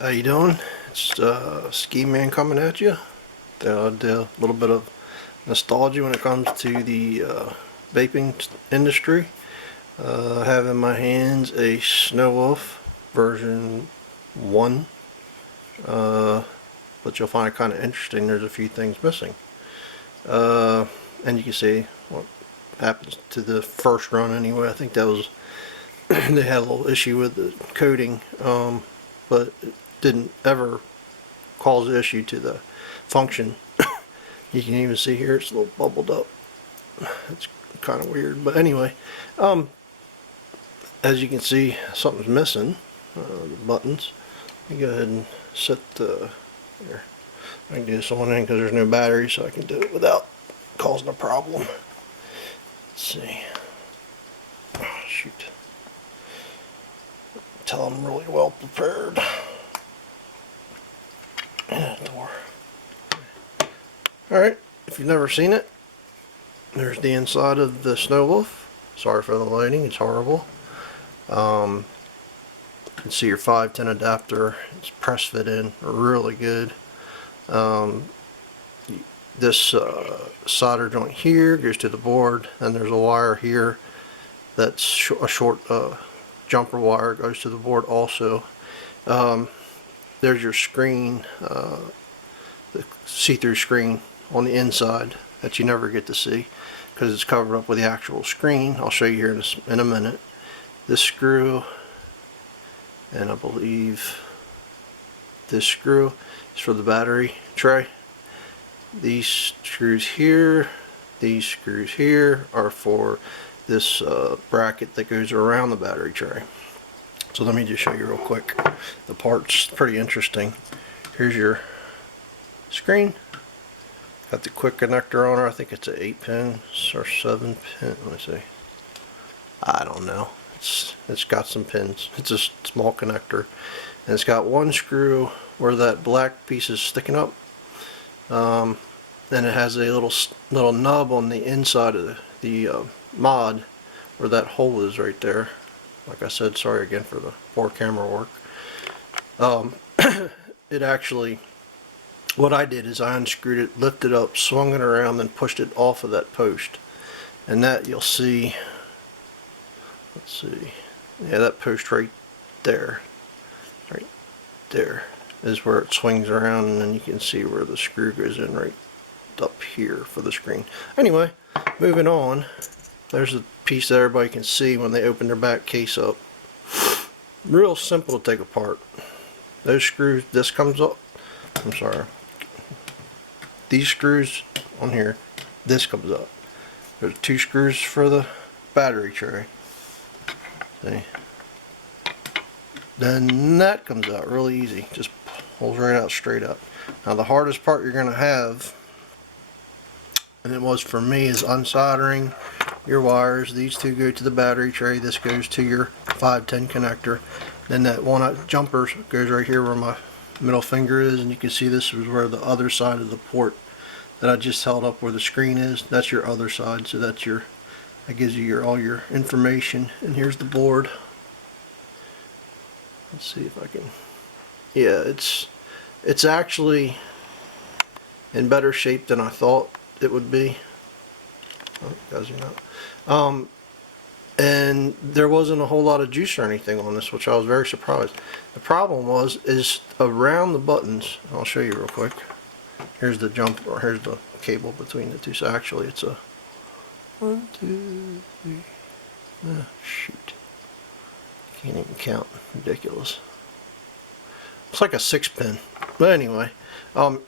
How you doing? It's Ski Man coming at you. A little bit of nostalgia when it comes to the vaping industry. I have in my hands a Snow Wolf version 1, but you'll find it kind of interesting. There's a few things missing. And you can see what happens to the first run anyway. I think that was, they had a little issue with the coating, but it didn't ever cause the issue to the function. You can even see here it's a little bubbled up. It's kind of weird, but anyway, as you can see, something's missing. The buttons. Let me go ahead and set the here. I can do this on in because there's no battery, so I can do it without causing a problem. Let's see. Oh, shoot. Tell I'm really well prepared. And a door. Alright, if you've never seen it, there's the inside of the Snow Wolf. Sorry for the lighting, it's horrible. You can see your 510 adapter. It's press fit in really good. This solder joint here goes to the board, and there's a wire here that's a short jumper wire, goes to the board also. There's your screen, the see-through screen on the inside that you never get to see because it's covered up with the actual screen. I'll show you here in a minute. This screw, and I believe this screw is for the battery tray. These screws here, these screws here are for this bracket that goes around the battery tray. So let me just show you real quick. The part's pretty interesting. Here's your screen. Got the quick connector on her. I think it's an 8-pin or 7-pin. Let me see. I don't know. It's got some pins. It's a small connector, and it's got one screw where that black piece is sticking up. Then it has a little nub on the inside of the mod where that hole is right there. Like I said, sorry again for the poor camera work. It actually, what I did is I unscrewed it, lifted it up, swung it around, then pushed it off of that post. And that you'll see, let's see, yeah, that post right there is where it swings around, and then you can see where the screw goes in right up here for the screen. Anyway, moving on, there's a piece that everybody can see when they open their back case up. Real simple to take apart. Those screws, this comes up, I'm sorry, these screws on here, this comes up. There's 2 screws for the battery tray. See? Then that comes out really easy, just pulls right out straight up. Now the hardest part you're going to have, and it was for me, is unsoldering your wires. These 2 go to the battery tray, this goes to your 510 connector. Then that one jumper goes right here where my middle finger is, and you can see this is where the other side of the port that I just held up where the screen is, that's your other side. So that's your, that gives you all your information. And here's the board. Let's see if I can, yeah, it's actually in better shape than I thought it would be. Oh, guys, you're not. And there wasn't a whole lot of juice or anything on this, which I was very surprised. The problem is around the buttons. I'll show you real quick. Here's the jump, or here's the cable between the two. So actually it's a 1, 2, 3. Oh, shoot. Can't even count. Ridiculous. It's like a 6-pin. But anyway,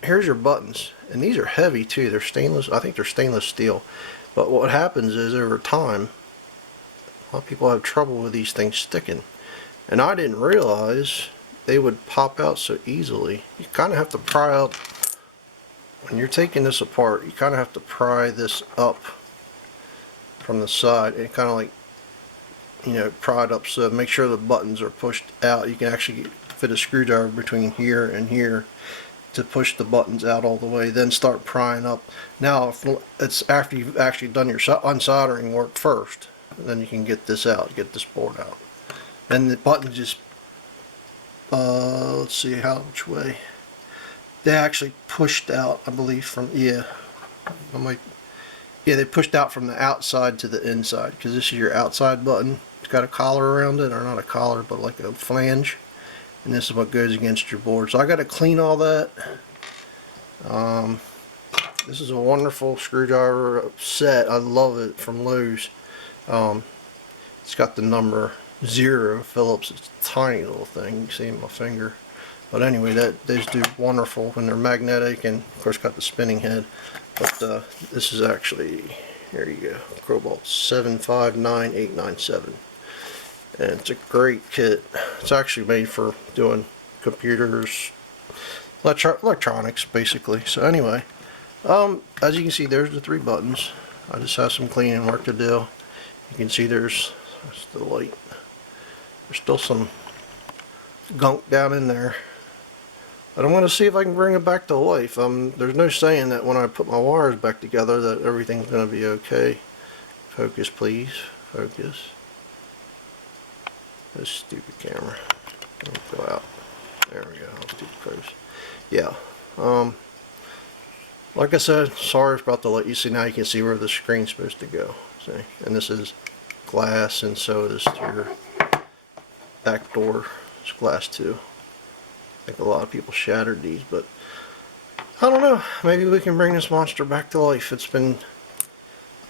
here's your buttons. And these are heavy too. They're stainless. I think they're stainless steel. But what happens is over time, a lot of people have trouble with these things sticking. And I didn't realize they would pop out so easily. You kind of have to pry out, when you're taking this apart, you kind of have to pry this up from the side and kind of like, you know, pry it up so make sure the buttons are pushed out. You can actually fit a screwdriver between here and here to push the buttons out all the way, then start prying up. Now it's after you've actually done your unsoldering work first, then you can get this out, get this board out. Then the buttons just let's see which way. They actually pushed out, I believe, from, yeah, they pushed out from the outside to the inside, because this is your outside button. It's got a collar around it, or not a collar, but like a flange, and this is what goes against your board. So I got to clean all that. This is a wonderful screwdriver set. I love it, from Lowe's. It's got the number 0 Phillips. It's a tiny little thing. You can see in my finger. But anyway, those do wonderful when they're magnetic, and of course got the spinning head. But this is actually, here you go, Cobalt 759897, and it's a great kit. It's actually made for doing computers, electronics basically. So anyway, as you can see, there's the 3 buttons. I just have some cleaning work to do. You can see there's the light. There's still some gunk down in there. But I'm going to see if I can bring it back to life. There's no saying that when I put my wires back together that everything's going to be okay. Focus, please. Focus. This stupid camera. Don't go out. There we go. Let's do close. Yeah. Like I said, sorry about the light. You see, now you can see where the screen's supposed to go. See? And this is glass, and so is your back door. It's glass too. I think a lot of people shattered these, but I don't know. Maybe we can bring this monster back to life. It's been,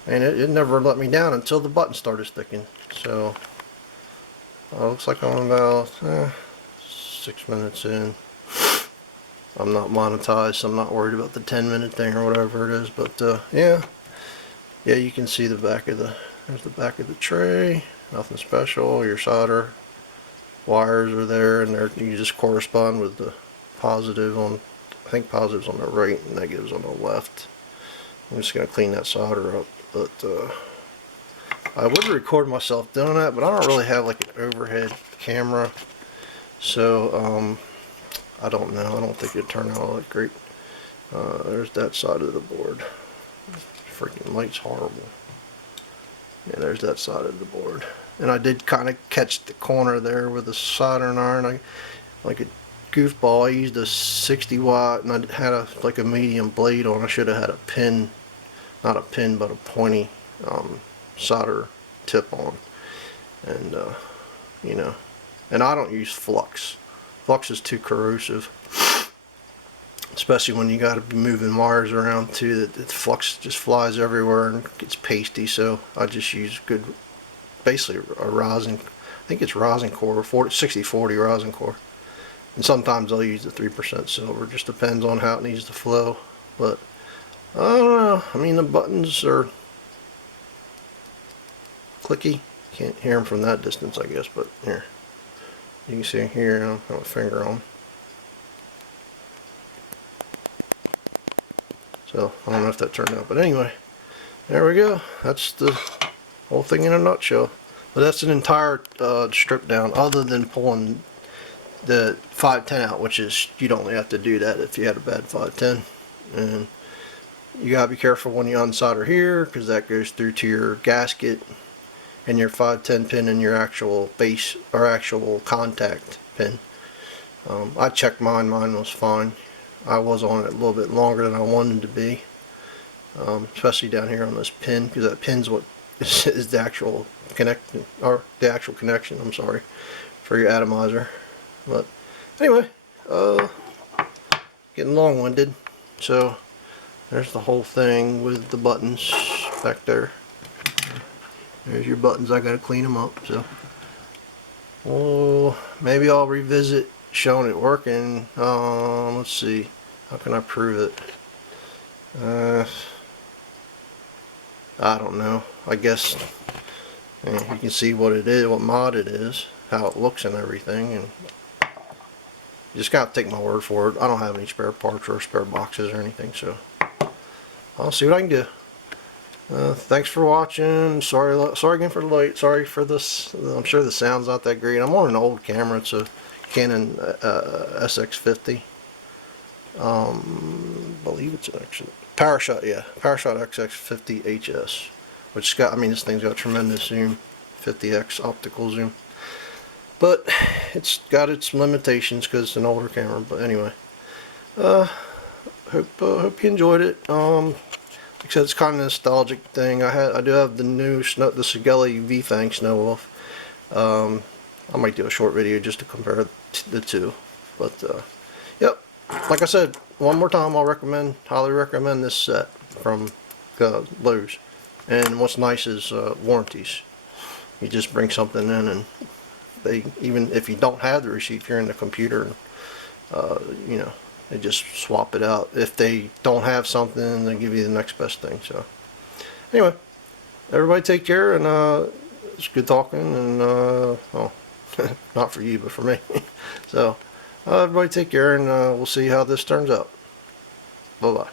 and it never let me down until the button started sticking. So looks like I'm about 6 minutes in. I'm not monetized, so I'm not worried about the 10-minute thing or whatever it is. But yeah, you can see the back of there's the back of the tray. Nothing special. Your solder wires are there, and you just correspond with the positive on, I think positive's on the right and negative's on the left. I'm just going to clean that solder up, but I would record myself doing that, but I don't really have like an overhead camera, so I don't know. I don't think it'd turn out all that great. There's that side of the board. Freaking light's horrible. Yeah, there's that side of the board. And I did kind of catch the corner there with the soldering iron. Like a goofball, I used a 60 watt, and I had like a medium blade on. I should have had a pin, not a pin, but a pointy solder tip on. And you know, and I don't use flux. Flux is too corrosive, especially when you got to be moving wires around too. The flux just flies everywhere and gets pasty. So I just use good, basically a rosin. I think it's rosin core, 60/40 rosin core. And sometimes I'll use the 3% silver. Just depends on how it needs to flow. But I don't know. I mean, the buttons are clicky. Can't hear them from that distance, I guess. But here, you can see here. I don't have a finger on. So I don't know if that turned out. But anyway, there we go. That's the whole thing in a nutshell. But that's an entire strip down, other than pulling the 510 out, which is, you'd only have to do that if you had a bad 510. And you gotta be careful when you unsolder here, because that goes through to your gasket and your 510 pin and your actual base or actual contact pin. I checked mine was fine. I was on it a little bit longer than I wanted to be, especially down here on this pin, because that pin's what is the actual connection, or the actual connection, I'm sorry, for your atomizer. But anyway, getting long-winded. So there's the whole thing with the buttons back there. There's your buttons. I gotta clean them up. So, oh, maybe I'll revisit showing it working. Let's see, how can I prove it? I don't know. I guess you can see what it is, what mod it is, how it looks and everything, and you just gotta take my word for it. I don't have any spare parts or spare boxes or anything, so I'll see what I can do. Thanks for watching. Sorry again for the light. Sorry for this. I'm sure the sound's not that great. I'm on an old camera. It's a Canon SX50. Believe it's actually PowerShot. Yeah, PowerShot XX50 HS, which got. I mean, this thing's got tremendous zoom, 50x optical zoom. but it's got its limitations because it's an older camera. But anyway, hope you enjoyed it. Like I said, it's kind of a nostalgic thing. I do have the new the Sigelli V1 Snow Wolf. I might do a short video just to compare the two. But yep, like I said, one more time, highly recommend this set from Lowe's. And what's nice is warranties. You just bring something in, and they, even if you don't have the receipt, if you're in the computer, you know, they just swap it out. If they don't have something, they give you the next best thing. So anyway, everybody take care, and it's good talking, and well, not for you, but for me. So everybody take care, and we'll see how this turns out. Bye bye.